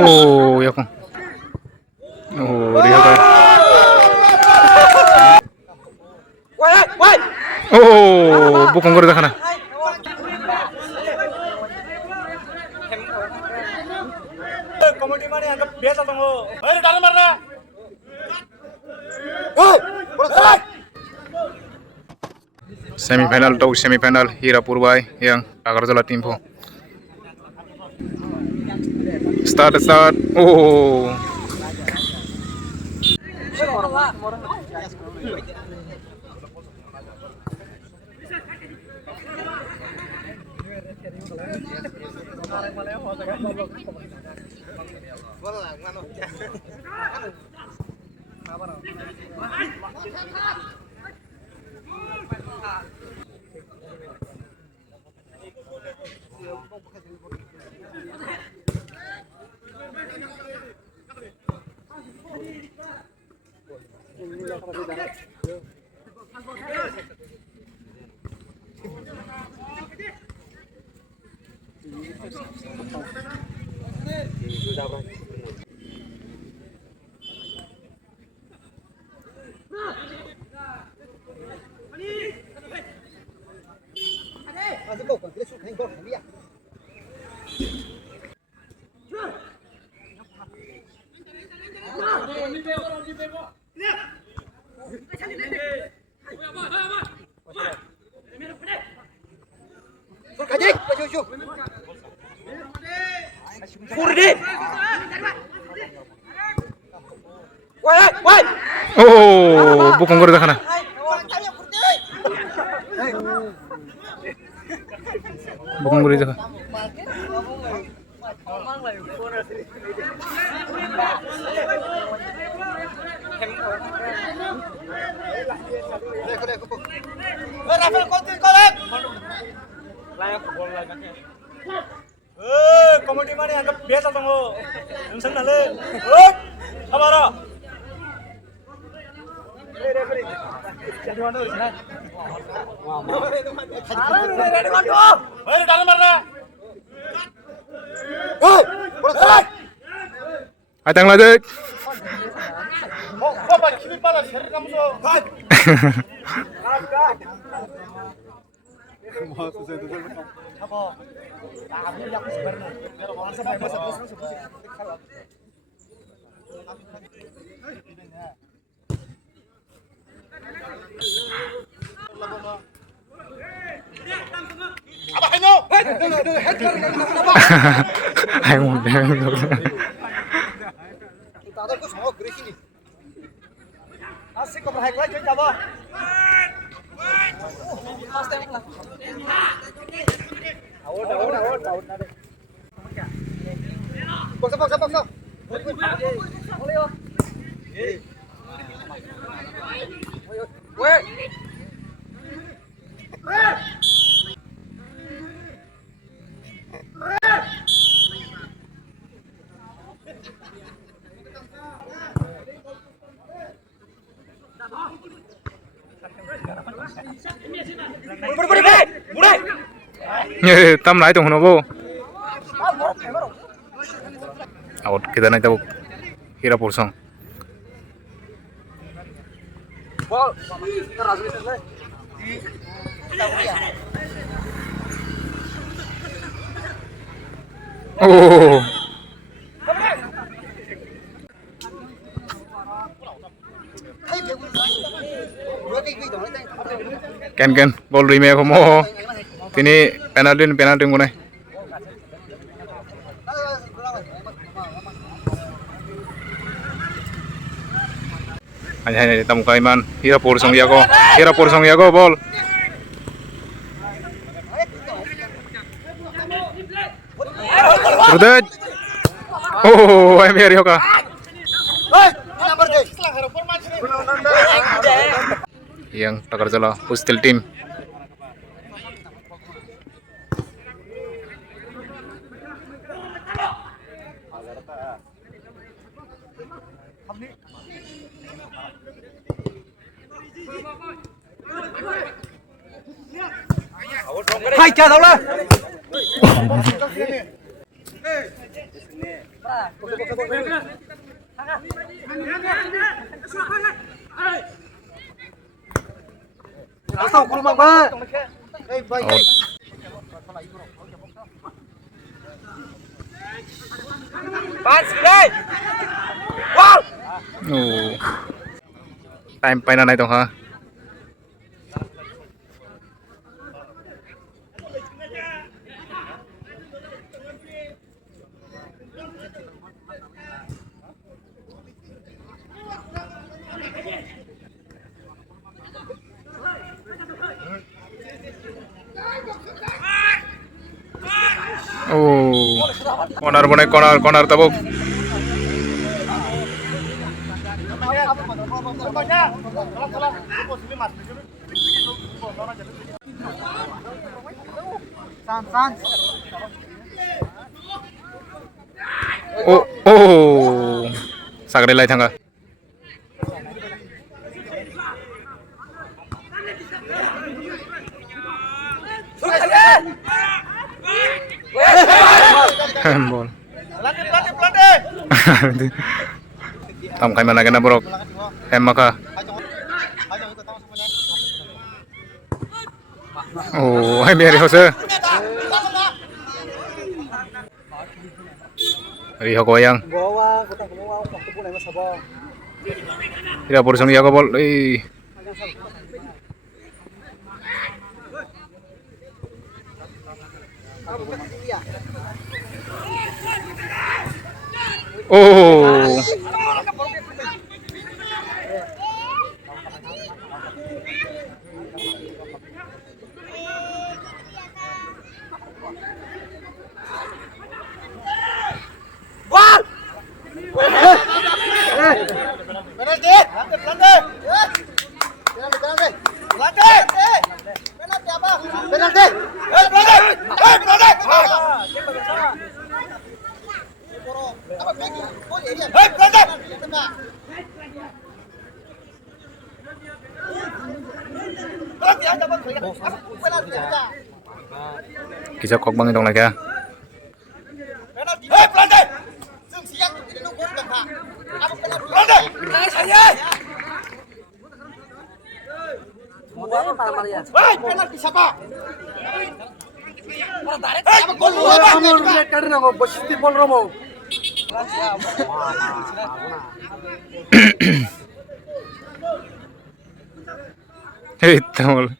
Oh, ya kong. Oh, dia ka. Oh, bukan gol dah kana. Committee माने अंग बेचा तंगो अरे डाल मारना Semifinal atau semifinal Hirapur Bay yang Agarjala tim po. Start. Oh. Oh, bukan gol dah kana. Bukan gol dah. Committee माने अंग बेचा तंगो नोंसन नाले हमारा अरे डाल मारना Atang lagi. बाबा खिबी पाला सेर कामसो Ayo mau Asik kau berhak lagi coba. Out. Paksa. Tam lại tụng nó vô. Out kita naik tahu Hirapur song. Oh. Ken gol remake ko mo. Tini penalty mo na. Ay tamu kaiman Hirapur song yago ball. Rudet. Oh, ay meri ka. Yang Agarjala Hostel team. Hai, chào đâu lên. Langsung ke rumah, Mbak. Out. Pas, đây. Wow. Time pa na ito ha. Oh, corner tabok. Oh, sagre lai thanga. Bol. Tam kay managan na borok. Maka. Oh, ay may Jose. Riho goyang. Tidak porsi dia ko bol. Oh. Kisah kok bang itong lagi ya. Hei, tamol.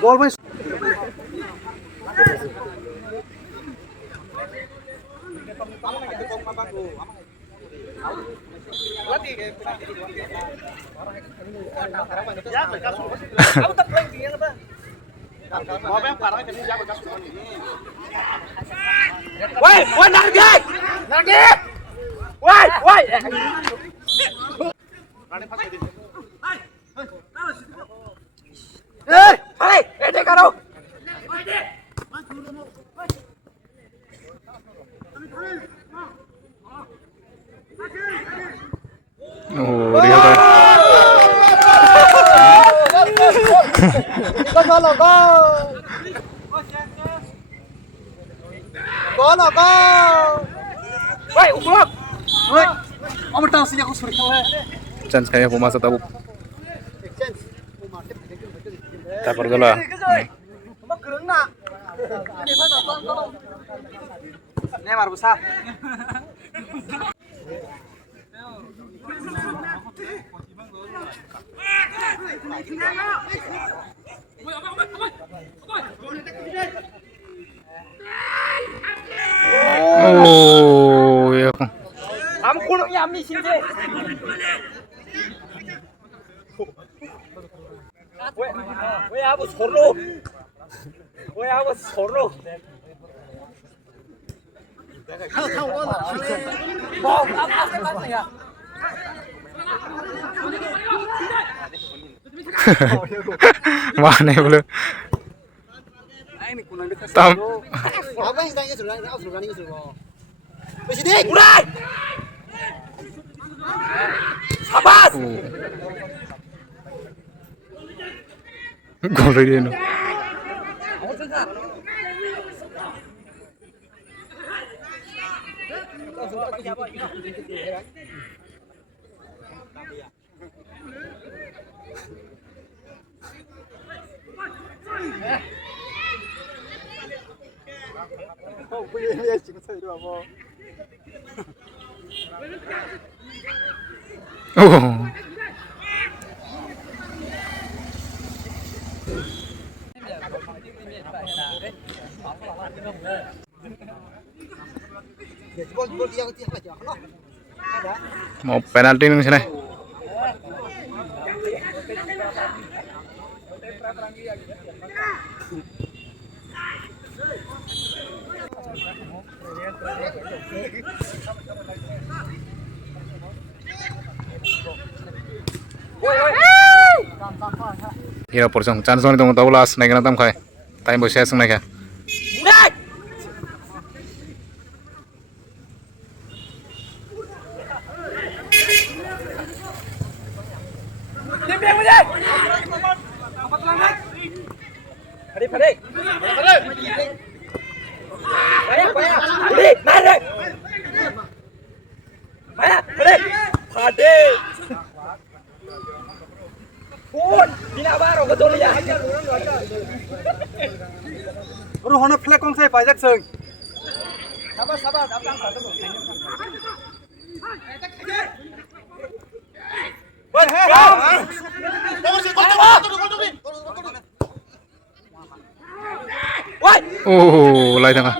Gol mas. Woi, woi nargi. Nargi. Woi, woi. Hey, ini karo. Oh, Riho ka. Gol, gol. Gol, gol. Woi, ublok. Woi. Overtime sih aku suruh kalah. Chance kaya pumasa tabuk. Tapar gala. Neymar besar. Oh, ya. 아무 꼴랑이 안 미신데. 왜 아무 서로? 왜 아무 서로? Mana boleh? Tam. Apa yang tanya sudah? Aku sudah nih sudah. Presiden. Udah. Sabar. Gol dia no. Oh. Mau penalti nih sini. Hira porsong chance ni tong taulas naik na tam khai. Time bosya sung naik. Baru hono flag kong saya pajak seng. Sabar, datang. Oh, lai tengah.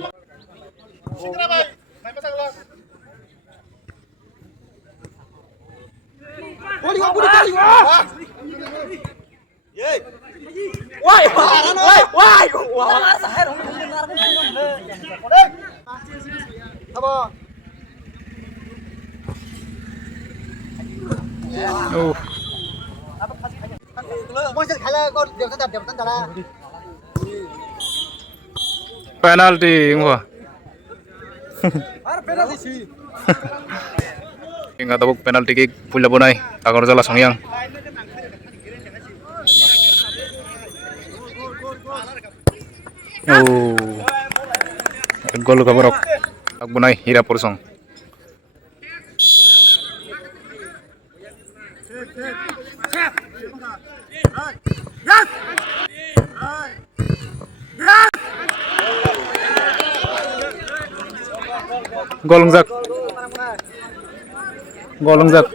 Oh. Penalti gua. Ingat tabuk penalti kick pula bunai. Takor jala songyang. Oh. Gol kabarok. Tak bunai hira porsong. Gol lengjak.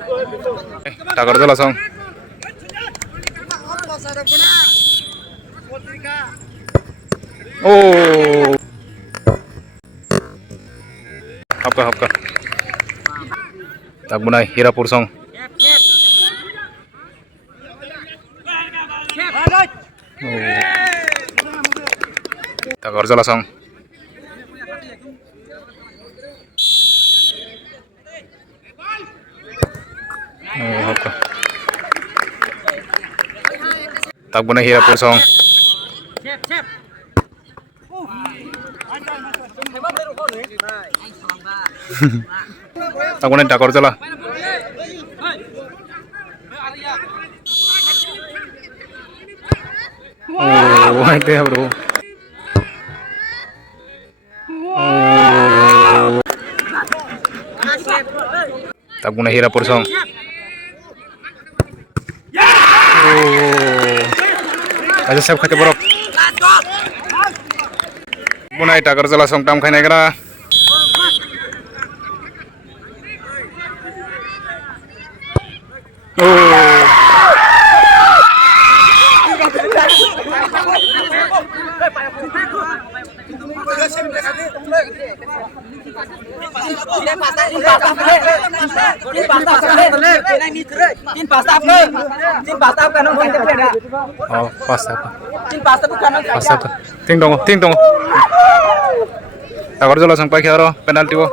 Takor jala song. Oh. Hapka. Tak bunai hira porsong. Oh. Takor jala song. Oh, hapka. Tak bunai hira porsong. Tak bunai takor jala. Oh, itu ya bro. Oh. Tak bunai hira porsong. Oh. Aja siap kate borok. Bunai takor jala song tam khainai kara. Oh. Oh, pas apa? Pas apa? Ting dong. Agora jola sang pakai aro penalti wo.